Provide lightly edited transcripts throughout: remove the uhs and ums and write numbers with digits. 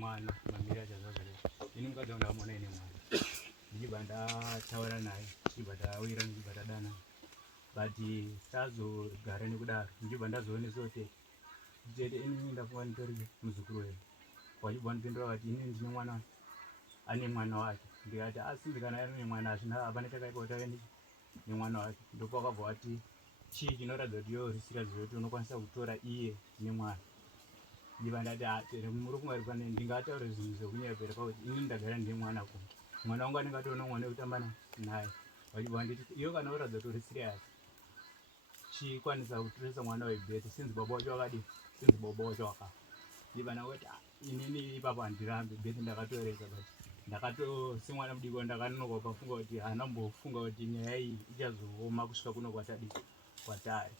Mwana mamira chazazere ini mukadzi wangu ndamona ine mwana ndichibva ndataura naye ndichibva tawira ndichibva tadana but tazogara nekudaro ndichibva ndazoonesa kuti Tete ini ndafunga nditori muzukuru wedu wachibva ndipindura vati ini ndine mwana ane mwana wake ndikati asi kana ari nemwana hapana chakaipa kuti ave nemwana wake ndopakabva wati chii chinoratidza kuti yorisika zvekuti unokwanisa kutora iye nemwana ndiva ndati muri kungari pane ndingataura zvinhu zvekunyepera pakuti ini ndagara ndine mwana ku mwana wangu anenge atoona mwana wekutamba naye wachibva nditi iyo kana uratidza kuti uri serious chikwanisa kutoresa mwana webhete sinzi baba wacho wakadi sinzi baba wacho wakafa ndiva ndakuti inini ipapo handirambe bhete ndakatoresa but ndakatosimwana mudiko ndakanonoka pafunga kuti hana mbofunga kuti nyaya iyi ichazooma kusvika kuno kwatari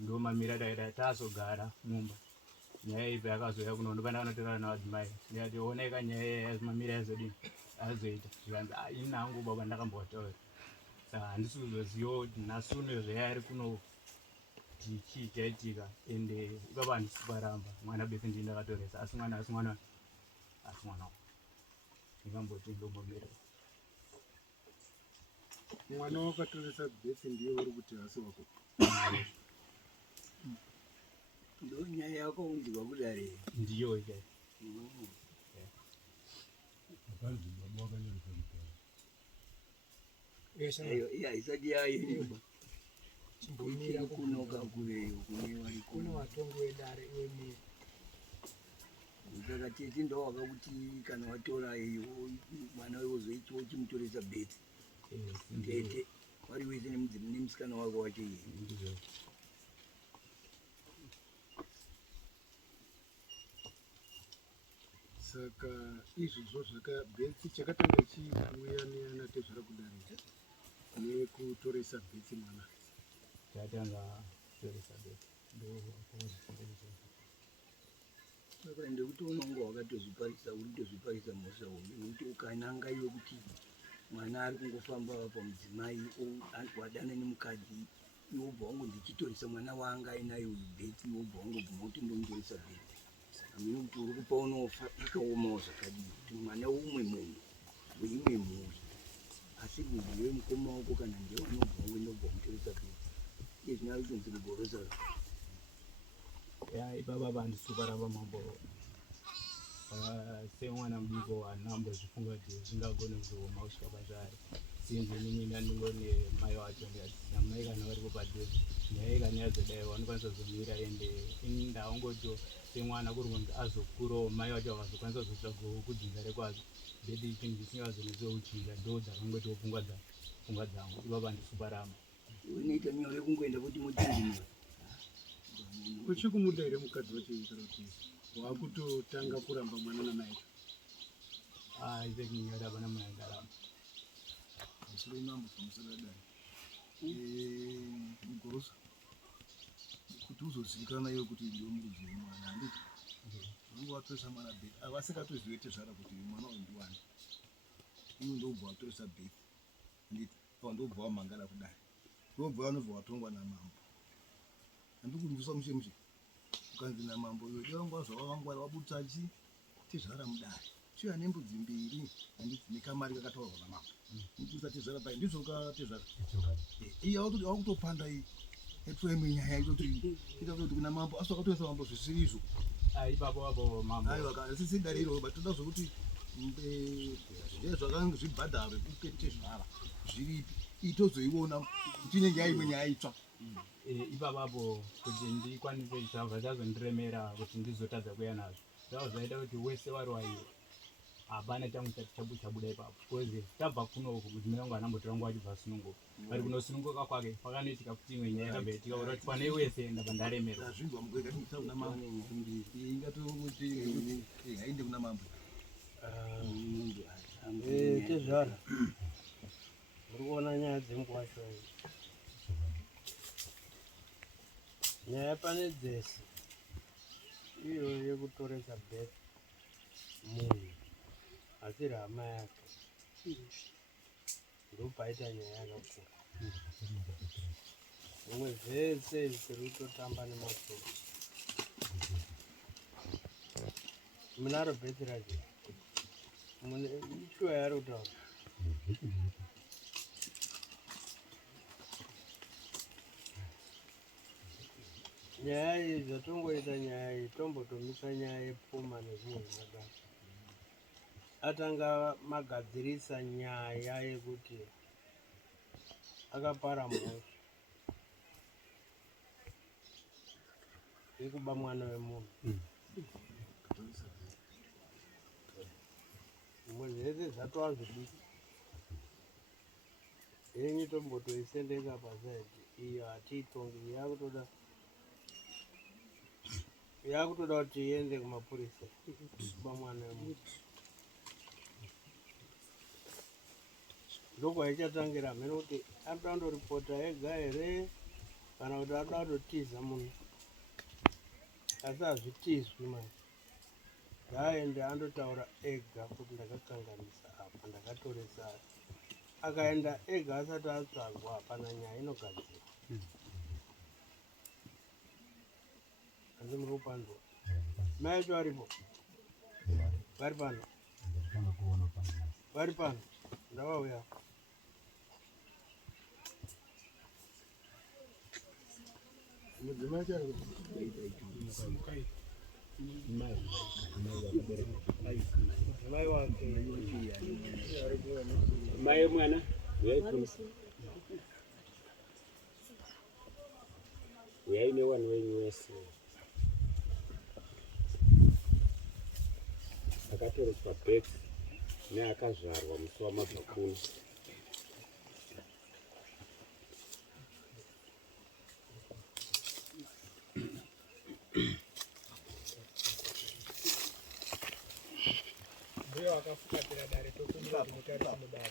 ndomamira daida tazogara mumba nyaya iyi payakazoya kuno ndopa ndakanotorana navadzimai ndikati oneka nyaya yazimamira yazodini azoita zvikanzi ini nangu baba ndakambotaura saka handisi kuzoziva kuti nasuno zvayari kuno kuti chii chaitika ende ipapo handisi paramba mwana bese ndii ndakatoresa asi mwana ndingamboti ndombomira mwana wakatoresa bese ndiye uri kuti hasi wako ndo nyaya yako unzwa kuDare ndiyo ika isati yayo chimbomira kunoka kuveyo kuno watongo weDare wemiri saka Tete ndo wakakuti kana watora iyo mwana wewozoitiwo chimutoresa bhete Tete wari wese nemusikana wako wacho iye saka izvozvo zvakabheti chakatanga chiuya natezvara kuDare nekutoresa bheti mwana chatanga kutoresa bheti saka ndekuti unonga wakatozviparisa uri tozviparisa mhosva uyu nekuti ukananga iwe kuti mwana ari kungofamba pamudzimai wadana nemukadzi iwe ubva wangu ndichitoresa mwana wanga ainayo uyu bheti iwe ubva wangu bvuma kuti ndomutoresa bheti amene kuti uri kupa unofa akaomawo zvakadii kuti mwana umwe munhu weimwe mhuri asi kundiwe mukoma wako kana ndiye unobva wangu ndobva mutoresa bheti iye zvino ari kutonzi kugorosa ipapa handisi paramba mambo semwana mudiko handinambozvifunga kuti zvingagone kuzooma kusvika pazvari sinzi inini ndandingone mai wacho ndikati amai kana varipo paDare nyaya kana yazodai vanokwanisa kuzomira ende ini ndaongotiwo semwana kuri kunzi azokurawo mai wacho vakazokwanisa kuzotsvaga kudzinza rekwazvo bhedi chinhu chisingazonezouchinja ndo dzakangotiwo pfungwa dzangu ipapa handisi paramba unoita nyore kungoenda kuti mutindinwa uchikumuDare mukadzi wacho kuti wakutotanga kuramba mwana namaito isekinyora pana mwana ndaramba musoro mambo pamusoro Dare mugorosa kuti uzozivikana iwe kuti ndiwe mukudzi wemwana handiti unenge watoresa mwana bheti avasingatozive tezvara kuti mwana uyu ndiwani iwe ndobva watoresa bheti handiti ndobva wamhangara kuDare ndobva wanobva watongwa namambo handikumbisa mushe ukanzi namambo iwe dewangu wazvawavangwari wabutsa chi tezvara muDare chiuya nembudzi mbiri handiti nekamari kakataurwa namambo nikuisa tezvara pai ndizvoka tezvara iye wakutopanda iyi etoemwe nyaya itoti kuti kuna mambo asi wakatoresa mambo zvisiri izvo ipapo apo mambo aiwa sisi Dare iro batoda zvokuti zvakanga zvibhadharo kutezvara zviripi itozoiona kuti inenge yaimwe nyaya itsva ipapapo kuti ndikwanise zvabva zvazondiremera kuti ndizotadza kuya nazvo zvava zvaita kuti wese wari waiwe hapana changu chati chabuda ipapo koze tabva kunoku mudzimai wangu anambotora achibva sununguka vari kunosununguka kwake kwakanoitika kuti imwe nyaya yakamboitika uri kuti panei wese ndabva ndaremerwa zvinzwa mugekatiisa kuna mambo ingatoti hainde kuna mambo tezvara uri kuona nyaya dzemukwasha nyaya pane dzese iyo yekutoresa bheti munhu asiri hama yake ndopaita nyaya yakakura zvimwe zvese zviri kutotamba nemasoro Munaro Betraji. Munchu Aruto. Nyaya zvatongoita nyaya tombotomisa nyaya yepfuma nezvimwe zvakadaro. Atanga magadzirisa nyaya yekuti akapara mhosva yekuba mwana wemunhu. Zvimwe zvese zvatova zvidiki. Henyu tombotoisendeka pasaidi iyo hatiitongi yakutoda kuti iende kumapurisa kuba mwana wemunhu. Ndoko aichatangira mhene kuti anoda kundoripota ega here kana kuti anoda kundotiza munhu. Asi hazvitizwi manje. Ngaaende andotaura ega kuti ndakakanganisa apa, ndakatoresa apa. Akaenda ega asati atsvagwa hapana nyaya inogadzirwa. Hanzi muri kupandwa. Mai vacho varipo? Vari pano? Vari pano? Ndavauya. Mudzimai chari Mai wake. Mai mwana? Uyai nevanhu venyu vese. Akatoreswa bheki neakazvarwa musi wamabhakuni. Ndiyo akafuatira dare tokumira mutarisa muDare.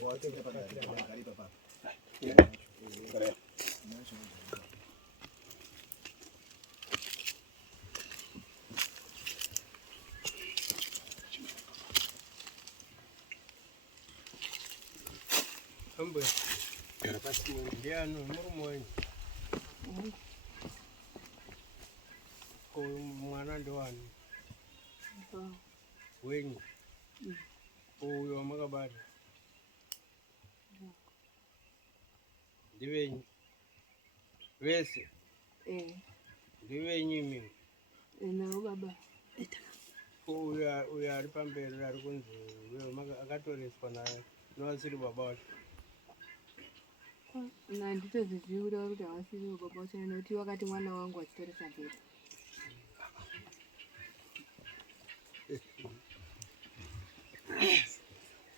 Ambe. Ndiano murume wenyu. Mwana ndiwani? Wenyu. Uyo wamakabata. Ndivenyu. Vese. Ndivenyu imimi. Nawo baba. Uyo ari pamberi ari kunzi akatoreswa naasiri baba wacho. Handitozvizivi kuti havasiri baba vacho nekuti wakati mwana wangu achitoresa bheki.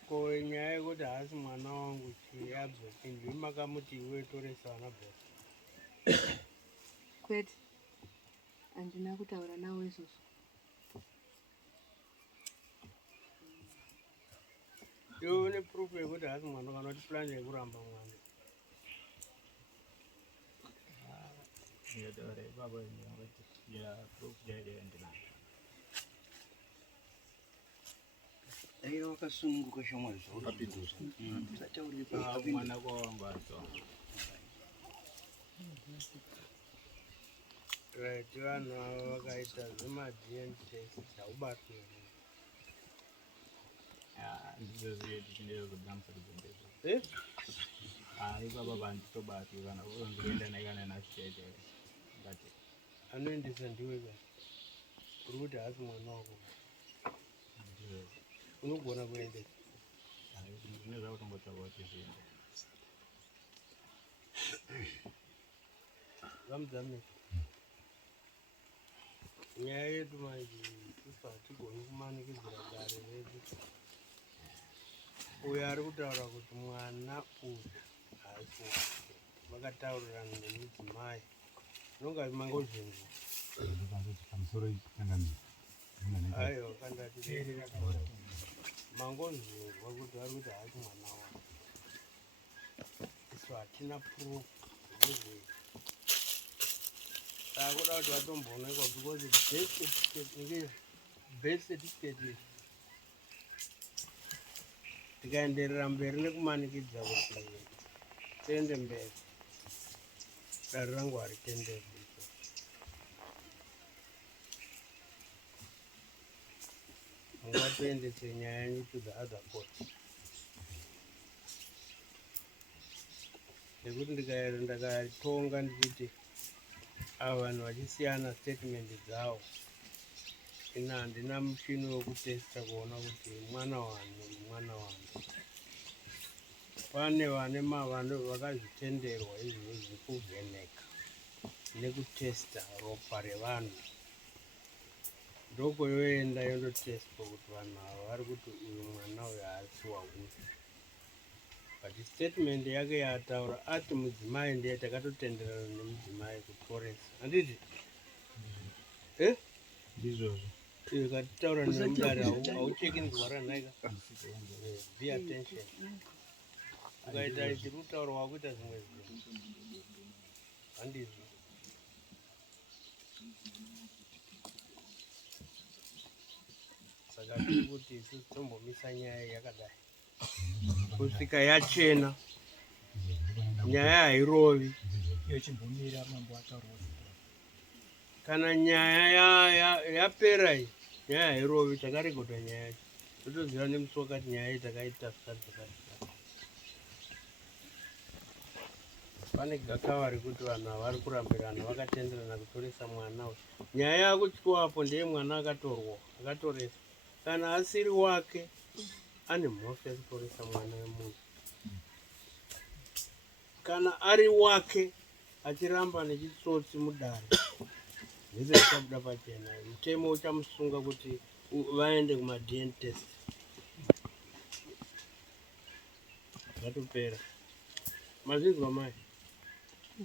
Ko nyaya yekuti haasi mwana wangu chiyabva chinzvi makamuti iwe toresa vana bheki. Kwete, handina kutaura nawo izvozvo. Iwe une proof yekuti haasi mwana kana kuti plan yekuramba mwana. Nditorese baba ngati ya proof yaendinayo. Aiwa wakasununguka shamwari zvauapindura. Ndataurire pa mwana wangu aso. Right, vanhu ava vakaita zvema-DNA test haubatwi. Ndizvozive kuti ndezvokudambudziko ndezvo. Ipapa panditobatwi kana ungoenda naye kana nachitete. Ngati anoendesa ndiwe kana uri kuti haasi mwana wako unogona kuendesa. Zvine zvakutombotaura kuti zviende. Vamudzame nyaya yedu manje isi hatigoni kumanikidzira dare redu. Uyo ari kutaura kuti mwana uyu haasi wake. Vakataurirana nemudzimai inonga mangozvinzwa. Aiwa kandati mangozvinzwa kuti vari kuti haasi mwana wake. Isu hatina proof nezvezvi. Akuda kuti vatomboonekwa because birth certificate tikaenderera mberi nekumanikidza kuti tiende mberi, dare rangu haritenderi. mungatoendese nyaya yanyu to the other court. Nekuti ndakatonga ndichiti ava vanhu vachisiyana statement dzavo, ina handina muchini wekutesta kuona kuti mwana wanhu. Pane vanhu vakazvitenderwa izvozvi kuvheneka nekutesta ropa revanhu. Ndoko yoenda yondotestwa kuti vanhu ava vari kuti uyu mwana uyu haasi wauyu. But statement yake yataura ati mudzimai ndiye takatotenderana nemudzimai kutoresa. Handiti? Ndizvozvo. Iwe katitaura nemuDare haucheki nzwa ranhaka. Be attention. Ukaita ichiri kutaura wakuita zvimwe zvinhu. Handizvo. Saka tiri kuti isusu tombomisa nyaya yakadai. Kusvika yachena. Nyaya hairovi. yochimbomira mambo ataurwa. Kana nyaya yapera iyi, nyaya hairovi, takarekodha nyaya yacho. Totoziva nemusi wakati nyaya iyi takaita zvakati. Pane gakava rekuti vanhu havari kurambirana vakatenderana kutoresa mwana uyu. Nyaya yakutyiwapo ndeye mwana akatoresa. Kana asiri wake ane mhosva yekutoresa mwana wemunhu. Kana ari wake achiramba nechitsotsi muDare, zvese zvichabuda pachena. Mutemo uchamusunga kuti vaende kumaDNA test. Zvatopera. Mazvinzwa mai?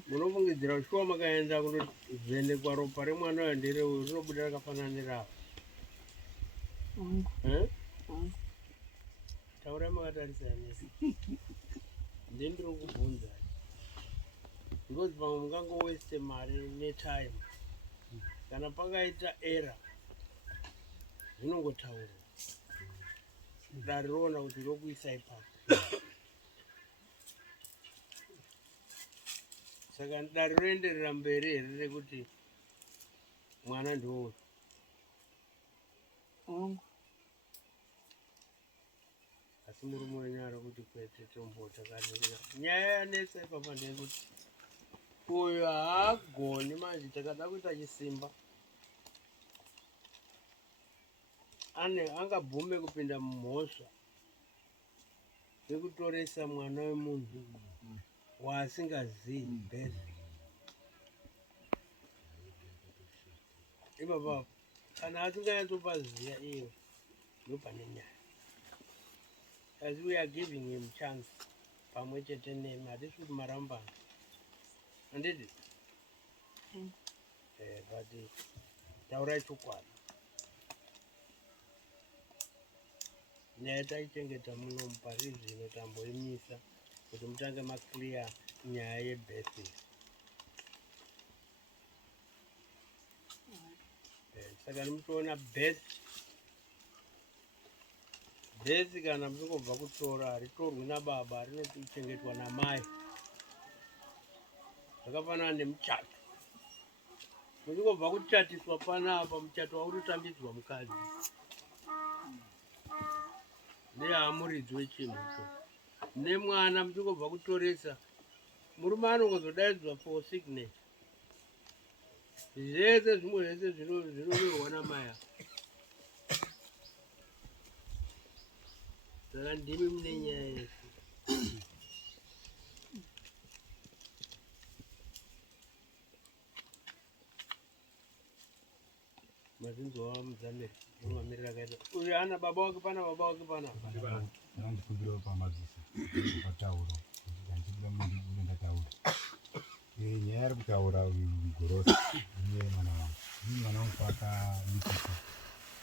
Munofungidzira shuwa makaenda kunovhenekwa ropa remwana uyu ndereuyu rinobuda rakafanana neravo. Taurai makatarisa nesi. Ndendiri kubvunza. Ngozi pamwe mungangoweste mari netime. Kana pakaita error zvinongotaurwa. Dare roona kuti rokuisa ipapo. Saka Dare roenderera mberi here rekuti mwana ndiwo. Asi murume wenyu ari kuti kwete tombota kati nyaya yanesa ipapa ndeyekuti uyu haagoni manje, takada kuita chisimba. Angabvume kupinda mumhosva yekutoresa mwana wemunhu waasingazivi bhezi. Ipapa kana asinganyatsopaziva iye ndopane nyaya. As we are giving him chance pamwe chete nemi, hatisi kuti marambana. Handiti? But taurai chokwadi. Nyaya taichengeta muno muParis zvino tamboimisa kuti mutange maclear nyaya yebirth. Saka muchiona birth kana muchingobva kutora haritorwi nababa, rinochengetwa namai. Zvakafanana nemuchato. Muchingobva kuchatiswa panapa, muchato wakutotambidzwa mukadzi. Nehamuridzi wechinhu icho. Nemwana muchingobva kutoresa, murume anongozodaidzwa for signature. Zvese zvimwe zvese zvinonyorwa namai. Saka ndimi mune nyaya yese. Mazinzwa muZamiri unomamirira akaita uyu ana baba wake pana baba wake pana. Ndikumbira pamadziso patauro ndikumbira munhu unoenda taura nyaya ari kutaura gorosi iye mwana wangu pakanyikisa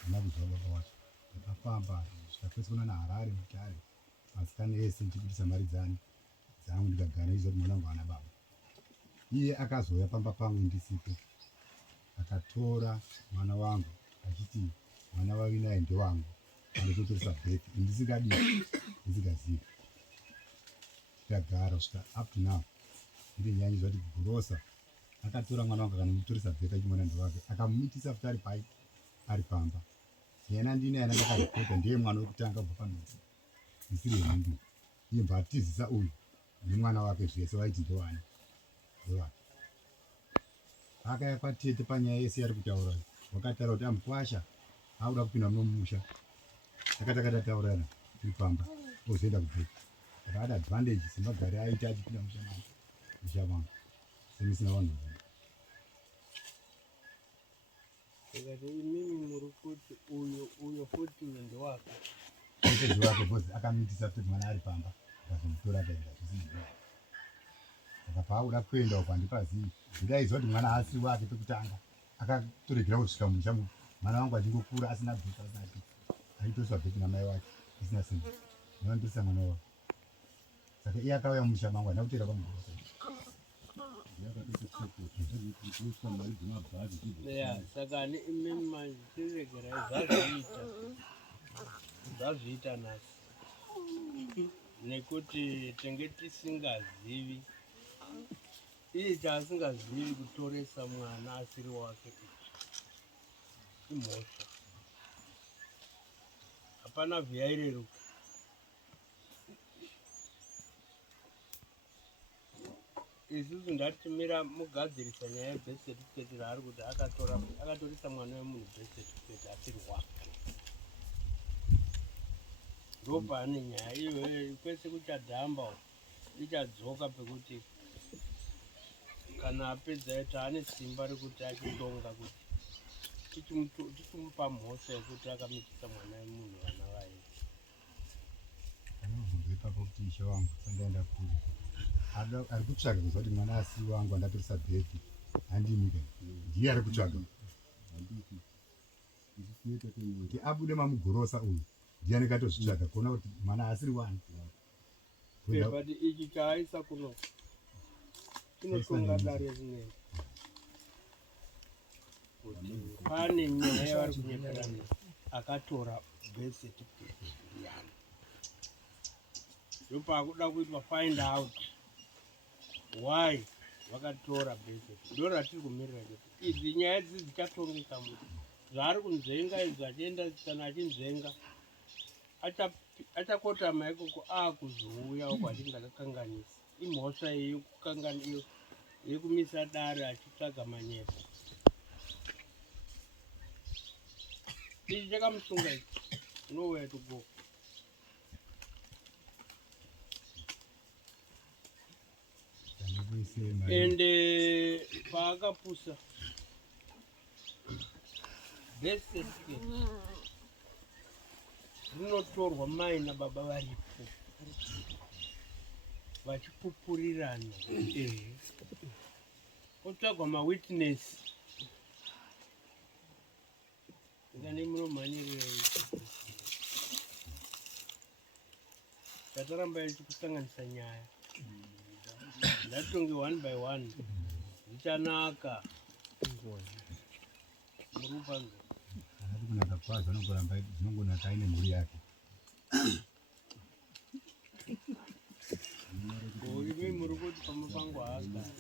ana kuzva baba wacho ndakafamba zvikapesana naHarare muDare masikani ese ndichibudisa mari dzangu ndikagara izo kuti mwana wangu ana baba. Iye akazoya pamba pangu ndisipo akatora mwana wangu achiti mwana wake naye ndewangu anototoresa bheki ndisingazivi. Tikagara kusvika up to now ndiri nyanyi zvati gorosa akatora mwana wangu akanomutoresa bheki achimwana ndewake akamumitisa futi ari pai ari pamba yena ndine yana ndakaripota ndiye mwana wekutanga kubva panhoo isiri yemundu iye mbatizisa uyu nemwana wake zvese waiti ndowani akaya kwatete panyaya yese yari kutaura wakataura kuti mukwasha akuda kupinda munomusha takataurana tiripamba ozoenda kubheki saka ade advantage semaGare aita achipinda musha vangu semisina vanhu ikati imimi muri kuti uyo futi ndewake mutedzi wake bcause akamitisa kuti mwana ari pamba akazomutora akaenda zvisina saka paakuda kuenda uko handipazivi ndidaiziva kuti mwana haasiri wake pekutanga akatoregera kusvika musha mwana wangu achingokura asina bheki asina ti aitoswa bheki namai wake isina simba ndinondisa mwana wake saka iye akauya musha mangu handina kutera pamugosa saka imimi mandiregerai zvazviita nhasi nekuti tenge tisingazivi iye chaasingazivi kutoresa mwana asiri wake imhosva hapana vyairero isusu ndatimira mugadzirisa nyaya yebirth certificate raari kuti akatorisa mwana wemunhu birth certificate asiri wake ndopaane nyaya iyoyo kwese kuchadhamba ichadzoka pekuti kana apedza taane simba rekuti achitonga kuti tichimupa mhosva yekuti akamitisa mwana wemunhu vana vaye anobvunza ipapo kuti ishe wangu sandaenda kure ari kutsvaga kuziva kuti mwana asiri wangu andatoresa bheki handimika ndiye ari kutsvaga kuti abude mamugorosa uyu ndiye anekatozvitsvaga kuona kuti mwana asiri wani but ichi chaaisa kuno chinotonga dare rineri kuti pane nyaya yavari kunyeperana akatora birth certificate yani ndopaakuda kuitwa find out why vakatora birth certificate ndo ratiri kumirira kuti idzi nyaya idzi dzichatongeka mu zvaari kunzvenga izvi achienda kana achinzvenga achakotama ikoko aakuzouya uko achinge akakanganisa imhosva yekumisa dare achitsvaga manyepo ichi chakamusunga ichi nowhere to go ende paakapusa birth certificate rinotorwa mai nababa varipo vachipupurirana otsvagwa mawitness ngane munomhanyirirai tataramba ichikusanganisa nyaya ndatonge 1 by 1 zvichanaka murupanzo ari kunaka kwazo anongoramba zvinongonaka aine mhuri yake imi muri kuti pamupango haagara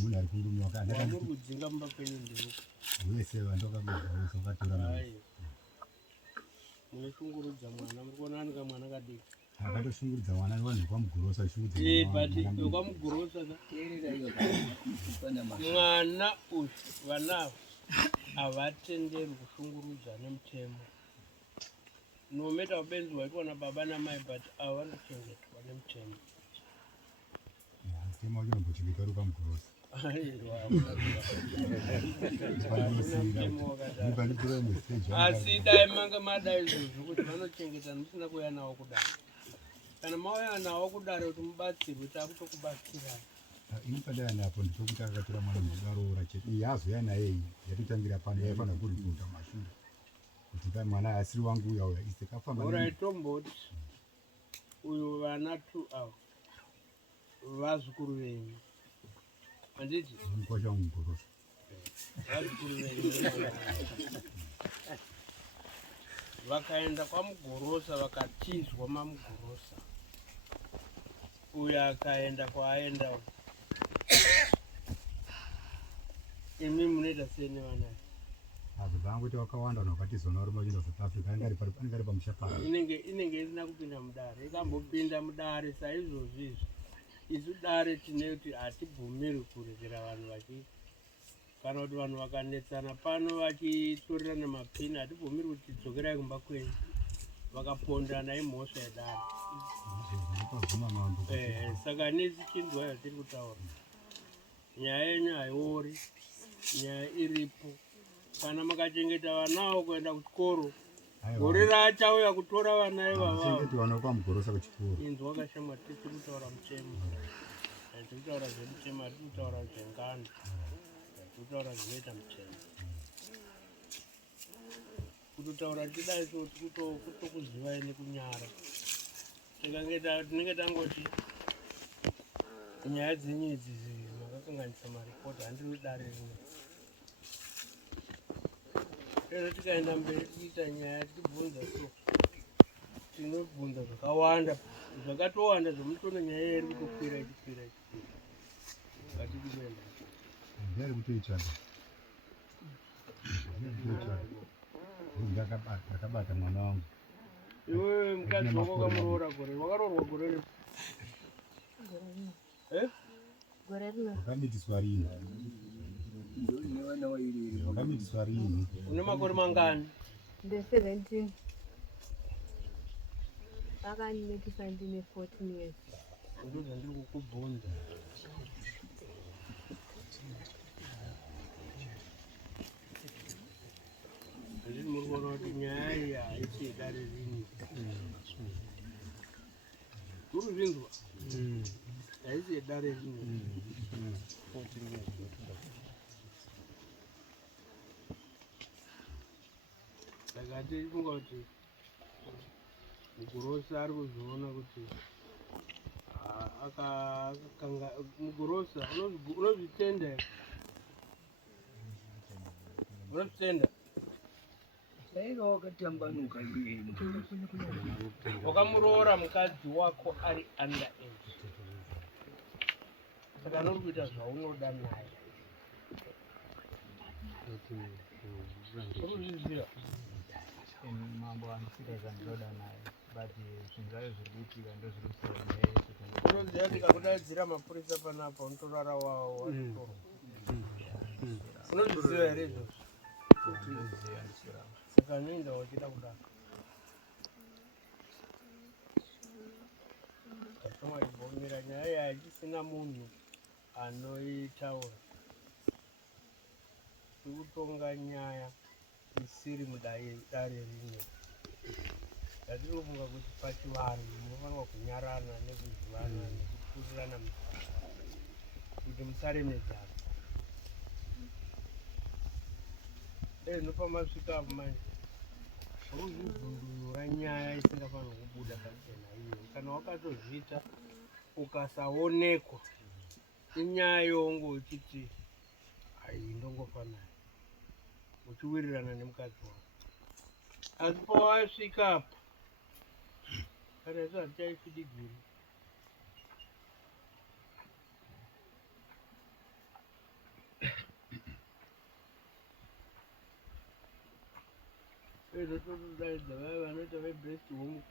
munhu ari kundunoka muri kudzinga mumba penyu ndeuko wese vandokagogawesa ukatora mai munoshungurudza mwana muri kuona anika mwana kadiki akatoshungurudza mwana nevanhu kwamugorosa but wekwamugorosa mwana uyu vanavo havatenderwi kushungurudza nemutemo nometa ubenzi waitwa nababa namai but ava vanochengetwa nemutemo mutemo wacho unombochengetwa uri kwamugorosa asi dai mange madai izvozvo kuti vanochengeta musina kuuya nawo kudare kana mauya nawo kudare kuti mubatsirwe takutokubatsirai ini padaya napo nditokuti akatora mwana mudaroora chete iyi hazoya naye iyi yatotangira pano yaifanira kuripota mashure kuti kai mwana asiri wangu uya ise kafamba oraitomboti uyu vana 2 avo vazukuru venyu handiti mukwasha mugorosa vazukuru venyu vakaenda kwamugorosa vakatizwa mamugorosa uyu akaenda kwaaenda imi munoita sei nevana Apo dzangoita wakawanda wakatizona uri machindo South Africa angari pamushapara. Inenge isina kupinda muDare. Ikambopinda muDare saizvozvi isu Dare tinoti hatibvumirwi kurekera vanhu kana kuti vanhu vakanetsana pano vachitorerana mapini hatibvumirwi kuti dzokerai kumba kwenyu vakapondana imhosva yeDare. Saka nesi chinzwa yatiri kutaura nyaya yenyu haiori, nyaya iripo. Kana makachengeta vanavo kuenda kuchikoro gore rachauya kutora vana ivavavo inzwa wakashama. Tiri kutaura mutemo, tiri kutaura zvemutemo, hatiri kutaura zvengano, tiri kutaura zvinoita mutemo. Kutotaura tidai kutokuzivai nekunyara. Tinenge tangoti nyaya dzenyu idzi makakanganisa maripoti handiri Dare rimwe. Lero tikaenda mberi tiita nyaya tibvunza so tinobvunza zvakawanda zvakatowanda zvomutoona nyaya iri kutokwira ichikwira. Ngatiti kuenda ndari kutoitsvaga ndakabata mwana wangu. Iwewe mukadzi wako wakamuroora gore, wakaroorwa gore ripi? Gore rino wakamitiswa rini? Wakamitiswa rini? Une makore mangani? nde 17 vakandimitisa ndine 14 years. Ndozvandiri kukubvunza. Ndiri muri kuona kuti nyaya iyi haisi yeDare rini. Uri zvinzwa? Haisi yeDare rini. Saka tiri funga kuti Mugurosa ari kuzviona kuti Mugurosa unozvitenda here? Unozvitenda? Saiga wakatambanuka iye. Wakamuroora mukadzi wako ari underage. Saka nori kuita zvaunoda naye. Urikuzviziva? Mambo anosvika zvandinoda naye, but zvinzayo zviri kuitika ndozviri kusara nyaya yesu. Unoziva ndikakudaidzira mapurisa panapa unotorara wawo watorwa. Unozviziva here izvozvo? Saka noenda wachida kudaro. Katomwaibvomera nyaya iyi hachisina munhu anoitaura. Tiri kutonga nyaya isiri muDare rimwe. Ndatiri kufunga kuti pachivanhu munofanirwa kunyarana nekuzivana nekuturirana kuti musaremedzana. Nopamazvika apo manje urikuzvivhundunura nyaya isingafanirwi kubuda pachena iyo. Kana wakatozviita ukasaonekwa inyaya yongo uchiti hai ndongofa naye uchiwirirana nemukadzi wako. Asi pawasvika apa kana isu hatichaisi digiri. Totodaidza vaya vanoita vebreast home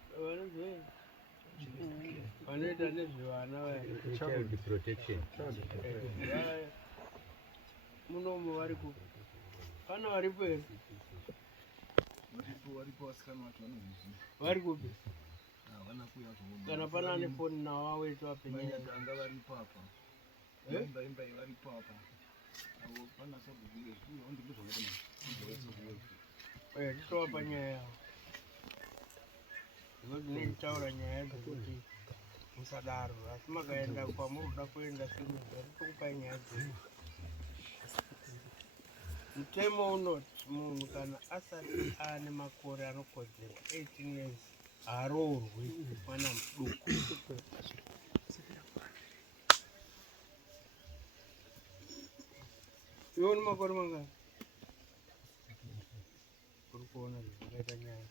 vanoita nezvevana vaya Child protection. vaya munomu vari kupi? Pana varipo here? Varipo vasikana vacho vanozviziva. Vari kupi? Havana kuuya zvoga. Kana pana ane foni navo wawetu wapenyaya Anga varipo apa. Imba varipo apa. Avo pana sabhuku ondibuzvakadai. titova nyaya yavo. Because ndinotaura nyaya dzekuti musadaro, asi makaenda kwamunoda kuenda semuzari tokupai nyaya dzenyu. Mutemo unoti munhu kana asati ane makore anokodzera 18 years haroorwi mwana muduku. Iwe une makore mangani? Uri kuona zvakaita nyaya.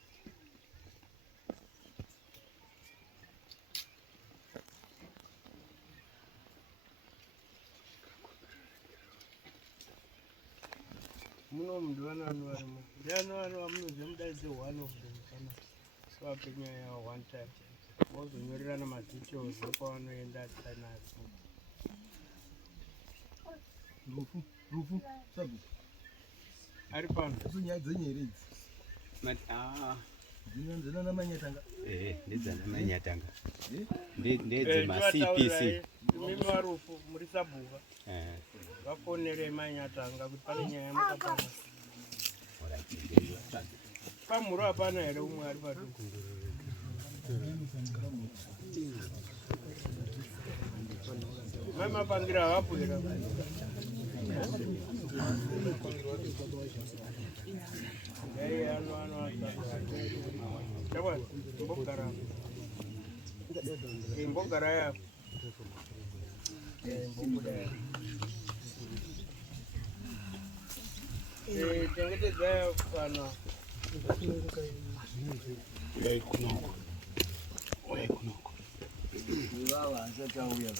muno mundu vanhu varimo ndiano vanhu vamunozvemudaidze one of them kana vape nyaya one time vozonyorerana madetails kwavanoenda chinapo rufu sabu ari pano nyaya dzenyere idzi dzina namanyatanga ndedzana manyatanga ndedze macpc mimi varufu muri sabhuka vafonere manyatanga kuti pane nyaya yamukapana pamhuro hapana here umwe ari paduku mamapangira havabwira imbogara yapo tengetedzaya kana ivava asati auya